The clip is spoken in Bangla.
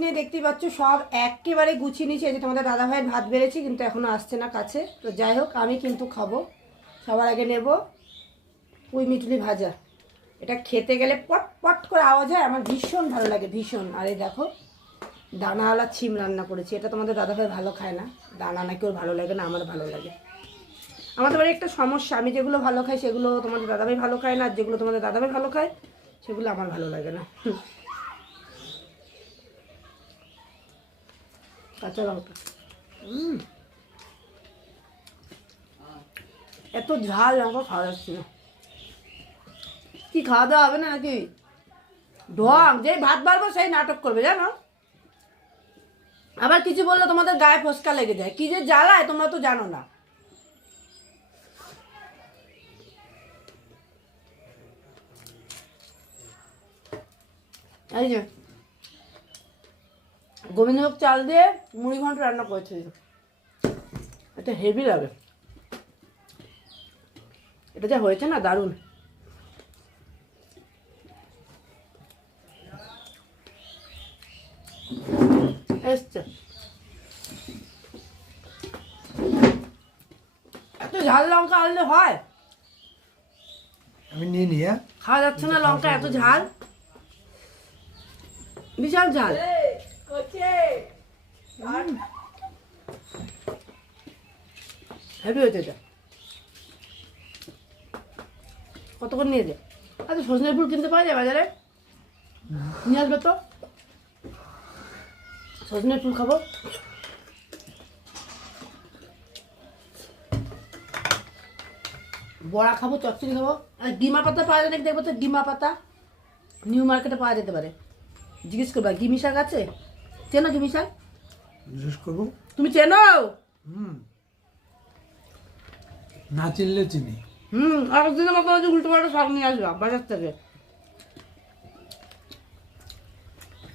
নিয়ে দেখতেই পাচ্ছ সব একেবারে গুছিয়ে নিয়েছি। এই যে তোমাদের দাদা ভাইয়ের ভাত বেড়েছি, কিন্তু এখনো আসছে না কাছে। তো যাই হোক, আমি কিন্তু খাবো। সবার আগে নেব পুঁই মিটুলি ভাজা। এটা খেতে গেলে পট পট করে আওয়াজ হয়, আমার ভীষণ ভালো লাগে, ভীষণ। আর এই দেখো দানাওয়ালা ছিম রান্না করেছি। এটা তোমাদের দাদা ভাই ভালো খায় না, দানা নাকি ওর ভালো লাগে না, আমার ভালো লাগে। আমাদের বাড়ি একটা সমস্যা, আমি যেগুলো ভালো খাই সেগুলো তোমাদের দাদাভাই ভালো খায় না, আর যেগুলো তোমাদের দাদাভাই ভালো খায় সেগুলো আমার ভালো লাগে না। কাঁচা লঙ্কা, এত ঝাল লঙ্কা খাওয়া যাচ্ছে না। কি খাওয়া দাওয়া হবে না নাকি? ঢং, যেই ভাত বাড়বো সেই নাটক করবে জানো। আবার কিছু বললে তোমাদের গায়ে ফসকা লেগে যায়, কি যে জ্বালায় তোমরা তো জানো না। এই যে গোবিন্দভোগ চাল দিয়ে মুড়ি ঘন্ট রান্না করেছি, এটা হেভি লাগে। এটা যা হয়েছে না, দারুণ এসছে। এত ঝাল লঙ্কা আনলে হয়? আমি নিয়ে নিয়ে খাওয়া যাচ্ছে না লঙ্কা, এত ঝাল, বিশাল ঝাল। হেভি হয়েছে এটা। কত করে নিয়ে যায়? আচ্ছা, সজনে ফুল কিনতে পাওয়া যায় বাজারে? নিয়ে আসবে তো, সজনে ফুল খাবো। বড়া খাবো, চচ্চড়ি খাবো। আর গিমা পাতা পাওয়া যায় নাকি দেখবো তো, গিমা পাতা নিউ মার্কেটে পাওয়া যেতে পারে, জিজ্ঞেস করবা। গিমি শাক আছে, চেনো গিমি শাক? জিজ্ঞেস করবো। তুমি চেনো? না চিনলে চিনি। আর একদিনের মতো উল্টো পাল্টা শাক নিয়ে আসবা বাজার থেকে।